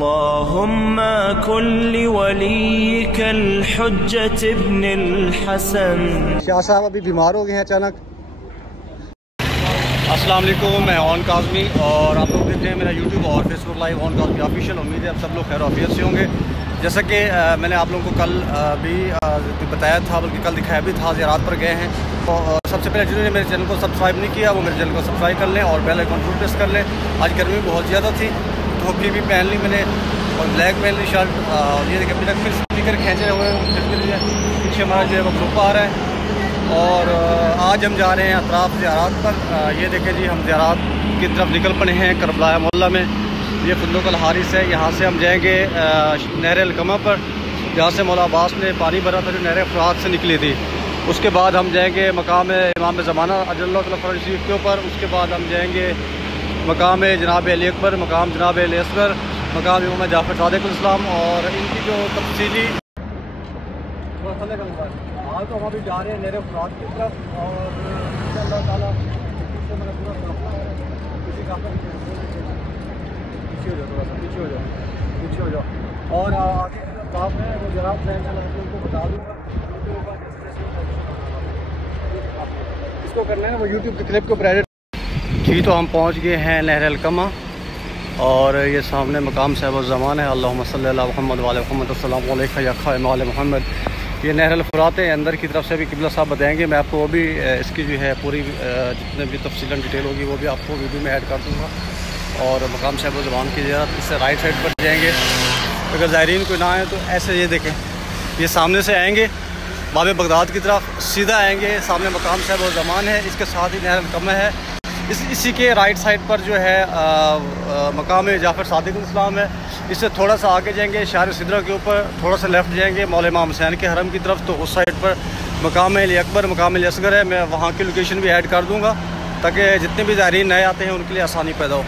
अल्लाहुम्मा कुल्ली वलीक अल-हुज्जत इब्न अल-हसन। शाह साहब अभी बीमार हो गए हैं अचानक। अस्सलाम वालेकुम, मैं ओन काज़मी और आप लोग देखते हैं मेरा यूट्यूब और Facebook live own Kazmi official. उम्मीद है आप सब लोग खैर ऑफियत से होंगे। जैसा कि मैंने आप लोगों को कल भी बताया था, बल्कि कल दिखाया भी था, ज़ियारत पर गए हैं। तो सबसे पहले जिन्होंने मेरे चैनल को सब्सक्राइब नहीं किया वो मेरे चैनल को सब्सक्राइब कर लें और बेल आइकन प्रेस कर लें। आज गर्मी बहुत ज़्यादा थी, टोपी भी पहन ली मैंने और ब्लैक पहन ली शर्ट। और ये देखिए अभी तक फिर स्पीकर खींचे हुए हैं, पीछे हमारा जो है वो ग्रुप आ रहा है। और आज हम जा रहे हैं अतराफ ज़ियारत पर। ये देखें जी, हम ज़ियारत की तरफ निकल पड़े हैं करबला मोहल्ला में। ये फुंदुक अल हारिस है। यहाँ से हम जाएंगे नहर अलकमा पर, जहाँ से मौला अब्बास ने पानी भरा था जो नहर फरात से निकली थी। उसके बाद हम जाएंगे मकाम इमाम ज़माना अजल्लल्लाहु तआला फ़रज शरीफ के ऊपर। उसके बाद हम जाएंगे मकाम जनाब अली अकबर, मकाम जनाब अली असगर, मकाम इमाम जाफ़र सादिक़ अलैहिस्सलाम। और इनकी जो तफसीली आज तो हम अभी जा रहे हैं नहर फरात की तरफ और इंशाअल्लाह ताला पीछे मेरा पूरा काफ़िला है। किसी काफ़िला पीछे हो जाओ, थोड़ा सा पीछे हो जाओ, पीछे हो जाओ। और आगे जो काम है वो जरा मैं उनको बता दूँगा। इसको करना है ना वो यूट्यूब के क्लिप के ऊपर एडिट जी। तो हम पहुँच गए हैं नहर अलकमा और ये सामने मकाम साहिब ज़मान है। अल्लाहुम्मा सल्ली अला मुहम्मद व अला मुहम्मद अस्सलामु अलैका या ख़ाइम आले मोहम्मद। ये नहर अल फरात है, अंदर की तरफ से भी किबला साहब बताएंगे। मैं आपको वो भी इसकी जो है पूरी जितने भी तफसीलन डिटेल होगी वो भी आपको वीडियो में ऐड कर दूँगा। और मकाम साहिब ज़मान की ज़ियारत इससे राइट साइड पर जाएंगे। अगर ज़ायरीन कोई ना आए तो ऐसे ये देखें, ये सामने से आएँगे बाब बगदाद की तरफ, सीधा आएँगे, सामने मकाम साहिब ज़मान है, इसके साथ ही नहर अलकमा है। इसी के राइट साइड पर जो है मकाम जाफ़र सादिक़ अलैहिस्सलाम है। इससे थोड़ा सा आगे जाएंगे शार सिदरा के ऊपर, थोड़ा सा लेफ़्ट जाएंगे मौला इमाम हुसैन के हरम की तरफ, तो उस साइड पर मकाम अली अकबर, मकाम अली असगर है। मैं वहाँ की लोकेशन भी ऐड कर दूँगा ताकि जितने भी ज़ायरीन नए आते हैं उनके लिए आसानी पैदा हो।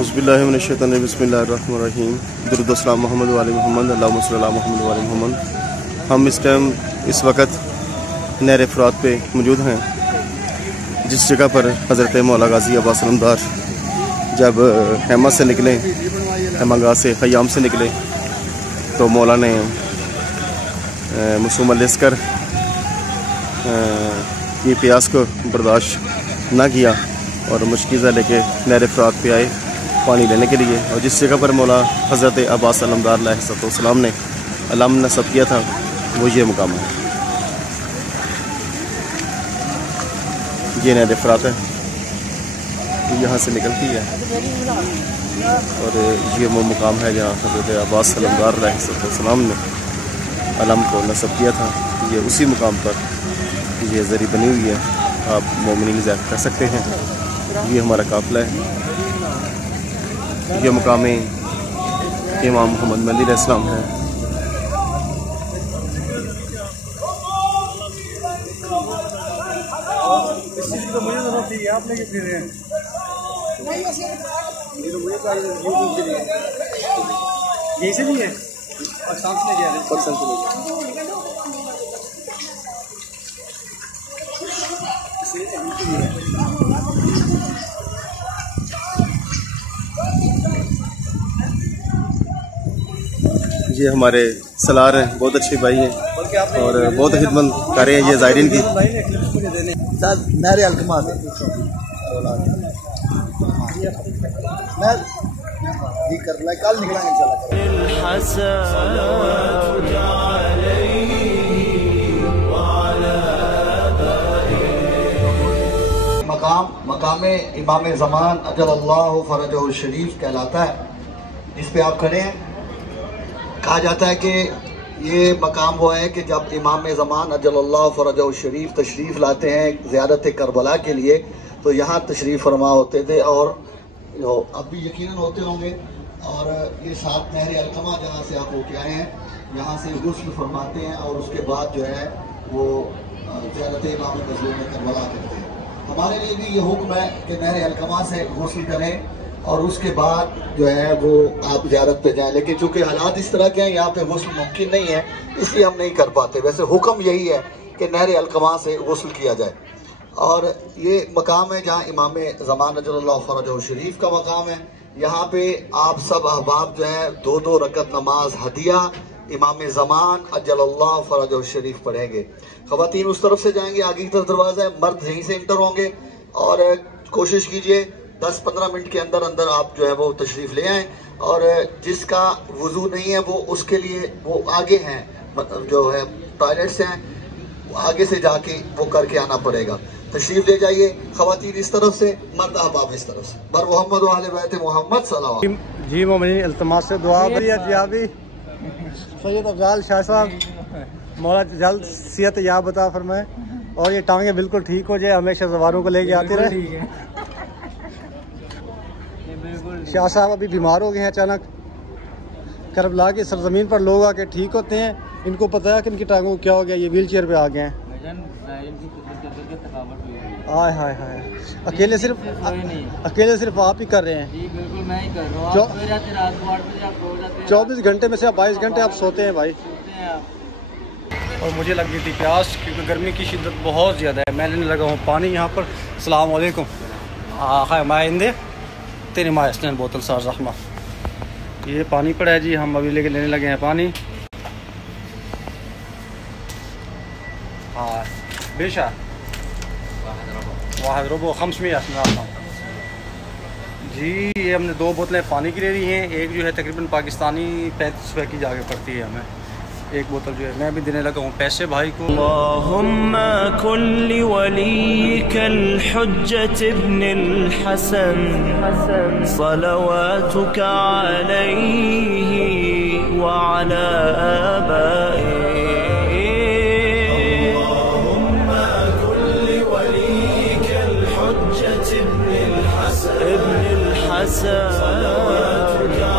औज़ुबिल्लाहि मिनश्शैतानिर बिस्मिल्लाहिर्रहमानिर्रहीम। दुरूद सलाम मोहम्मद व आले मोहम्मद, अल्लाहुम्मा सल्ली अला मोहम्मद व आले मोहम्मद। हम इस वक्त नहर फरात पे मौजूद हैं, जिस जगह पर हज़रत मौला गाज़ी अब्बास अलमदार जब हैमा से निकले, हैमागाह से ख़याम से निकले, तो मौला ने मसूम अलअस्कर की प्यास को बर्दाश्त ना किया और मुश्किज़ा लेके नहर फरात पे आए पानी लेने के लिए। और जिस जगह पर मौला हज़रत अब्बास अलमदार अलैहिस्सलाम ने अलम नस्ब किया था वो ये मुकाम है। ये नहर फरात है, यहाँ से निकलती है और ये वो मुकाम है जहाँ हज़रत अब्बास अलमदार अलैहिस्सलाम ने अलम को नस्ब किया था। ये उसी मुकाम पर ये ज़री बनी हुई है, आप मोमिनीन ज़ियारत कर सकते हैं। ये हमारा काफ़िला है। ये मुकाम इमाम मोहम्मद महदी अलैहिस्सलाम है। यही से नहीं है पाकिस्तान से ले गया, पाकिस्तान से ले गया। ये हमारे सलार हैं, बहुत अच्छे भाई हैं और बहुत खिदमत कर रहे हैं ये ज़ायरीन की। नहर अलकमा से मैं ठीक कर रहा, कल निकलेंगे इंशाल्लाह। मकाम इमाम ज़मान अजल्लल्लाहु फ़रजहु शरीफ कहलाता है, जिस पे आप खड़े हैं। कहा जाता है कि ये मकाम वो है कि जब इमाम ज़मान अजल्लल्लाहु फ़रजहु शरीफ तशरीफ़ लाते हैं ज़ियारत करबला के लिए, तो यहाँ तशरीफ़ फरमा होते थे, और अब भी यकीनन होते होंगे। और ये 7 नहर अलकमा जहाँ से आप होके आए हैं, यहाँ से गुस्ल फरमाते हैं, और उसके बाद जो है वो ज़ियारत इमाम मज़लूम करबला करते हैं। हमारे लिए भी ये हुक्म है कि नहर अलकमा से गुस्ल करें, और उसके बाद जो है वो आप ज़ियारत पे जाएं। लेकिन चूँकि हालात इस तरह के हैं, यहाँ पे गुस्ल मुमकिन नहीं है, इसलिए हम नहीं कर पाते। वैसे हुक्म यही है कि नहर अलकमा से गुस्ल किया जाए। और ये मकाम है जहाँ इमाम ज़मान अजल्लल्लाहु फ़रजहु शरीफ का मकाम है। यहाँ पे आप सब अहबाब जो है 2-2 रकत नमाज हदिया इमाम ज़मान अजल्लल्लाहु फ़रजहु शरीफ पढ़ेंगे। ख़वातीन उस तरफ से जाएंगे, आगे की तरफ दरवाज़ा है, मर्द यहीं से इंटर होंगे। और कोशिश कीजिए 10-15 मिनट के अंदर अंदर आप जो है वो तशरीफ़ ले आएँ। और जिसका वज़ू नहीं है वो उसके लिए वो आगे हैं, जो है टॉयलेट्स हैं, आगे से जाके वो करके आना पड़ेगा। तशरीफ ले जाइए, ख़वातीन इस तरफ से, मर्द अहबाब इस तरफ से। बर मोहम्मद वाले बैत मोहम्मद सल्लल्लाहु अलैहि वसल्लम। जी मोमिन इल्तमास से दुआ जी सैयद अफजाल शाह साहब, मौला जल्द सेहत याब बता फरमाए, और ये टांगे बिल्कुल ठीक हो जाए, हमेशा सवारों को लेके आते रहे। शाह साहब अभी बीमार हो गए हैं अचानक। करबला की सरजमीन पर लोग आके ठीक होते हैं, इनको पता है कि इनकी टांगों को क्या हो गया, ये व्हील चेयर पे आ गए हैं। हाय हाय हाय, अकेले सिर्फ आप ही कर रहे हैं? जी बिल्कुल मैं ही कर रहा हूँ। 24 घंटे में से आप 22 घंटे आप सोते हैं भाई। और मुझे लग गई थी प्यास, क्योंकि गर्मी की शिद्दत बहुत ज़्यादा है। मैं लेने लगा हूँ पानी यहाँ पर। अस्सलाम वालेकुम। माइंदे तेरी मास्टन बोतल सार जख्मा, ये पानी पड़ा है जी, हम अभी लेने लगे हैं पानी। हाँ बेशा वाहद रोबो खम्स में जी। ये हमने 2 बोतलें पानी की ले ली हैं। एक जो है तकरीबन पाकिस्तानी 35 रुपये की जाके पड़ती है हमें। एक बोतल जो है मैं भी देने लगा हूँ पैसे भाई को। अल्लाहुम्मा कुल्ली वलीकल हुज्जत इब्निल हसन सलवातुका अलैहि व अला आबाइहि। अल्लाहुम्मा कुल्ली वलीकल हुज्जत इब्निल हसन सलवातुका